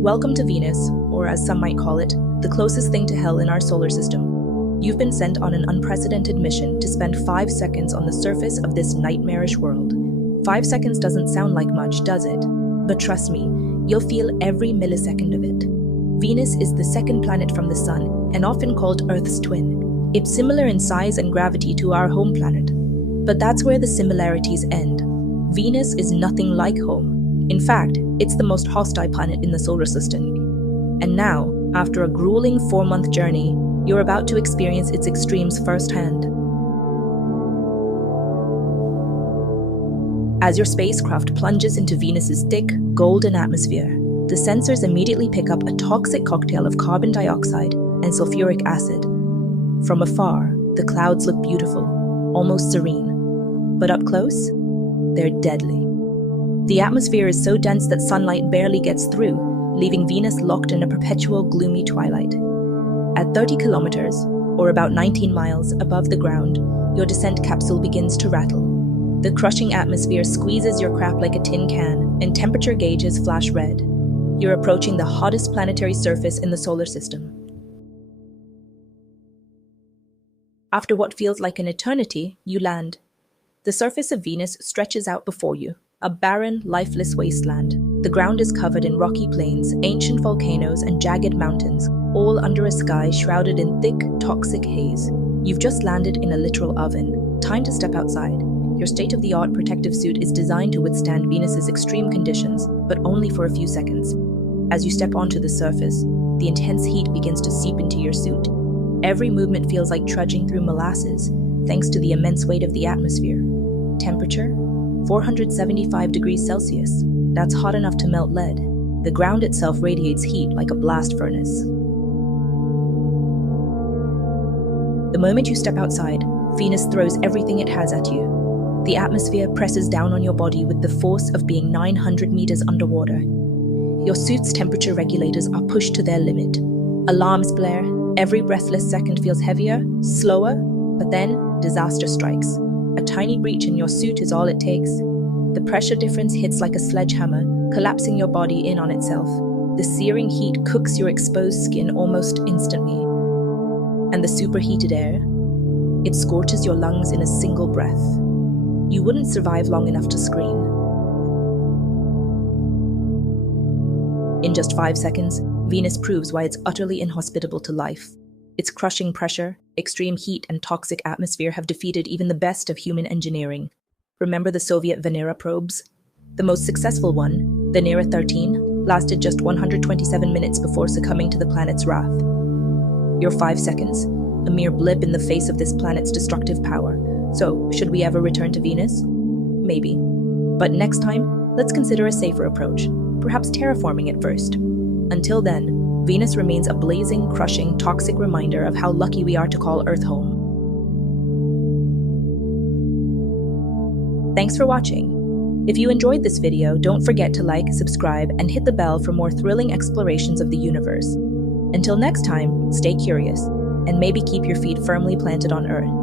Welcome to Venus, or as some might call it, the closest thing to hell in our solar system. You've been sent on an unprecedented mission to spend 5 seconds on the surface of this nightmarish world. 5 seconds doesn't sound like much, does it? But trust me, you'll feel every millisecond of it. Venus is the second planet from the Sun, and often called Earth's twin. It's similar in size and gravity to our home planet. But that's where the similarities end. Venus is nothing like home. In fact, it's the most hostile planet in the solar system. And now, after a grueling 4-month journey, you're about to experience its extremes firsthand. As your spacecraft plunges into Venus's thick, golden atmosphere, the sensors immediately pick up a toxic cocktail of carbon dioxide and sulfuric acid. From afar, the clouds look beautiful, almost serene. But up close, they're deadly. The atmosphere is so dense that sunlight barely gets through, leaving Venus locked in a perpetual gloomy twilight. At 30 kilometers, or about 19 miles above the ground, your descent capsule begins to rattle. The crushing atmosphere squeezes your craft like a tin can, and temperature gauges flash red. You're approaching the hottest planetary surface in the solar system. After what feels like an eternity, you land. The surface of Venus stretches out before you, a barren, lifeless wasteland. The ground is covered in rocky plains, ancient volcanoes, and jagged mountains, all under a sky shrouded in thick, toxic haze. You've just landed in a literal oven. Time to step outside. Your state-of-the-art protective suit is designed to withstand Venus's extreme conditions, but only for a few seconds. As you step onto the surface, the intense heat begins to seep into your suit. Every movement feels like trudging through molasses, thanks to the immense weight of the atmosphere. Temperature? 475 degrees Celsius. That's hot enough to melt lead. The ground itself radiates heat like a blast furnace. The moment you step outside, Venus throws everything it has at you. The atmosphere presses down on your body with the force of being 900 meters underwater. Your suit's temperature regulators are pushed to their limit. Alarms blare. Every breathless second feels heavier, slower, but then disaster strikes. A tiny breach in your suit is all it takes. The pressure difference hits like a sledgehammer, collapsing your body in on itself. The searing heat cooks your exposed skin almost instantly. And the superheated air? It scorches your lungs in a single breath. You wouldn't survive long enough to scream. In just 5 seconds, Venus proves why it's utterly inhospitable to life. Its crushing pressure, extreme heat, and toxic atmosphere have defeated even the best of human engineering. Remember the Soviet Venera probes? The most successful one, Venera 13, lasted just 127 minutes before succumbing to the planet's wrath. Your 5 seconds, a mere blip in the face of this planet's destructive power. So, should we ever return to Venus? Maybe. But next time, let's consider a safer approach, perhaps terraforming it first. Until then, Venus remains a blazing, crushing, toxic reminder of how lucky we are to call Earth home. Thanks for watching. If you enjoyed this video, don't forget to like, subscribe, and hit the bell for more thrilling explorations of the universe. Until next time, stay curious, and maybe keep your feet firmly planted on Earth.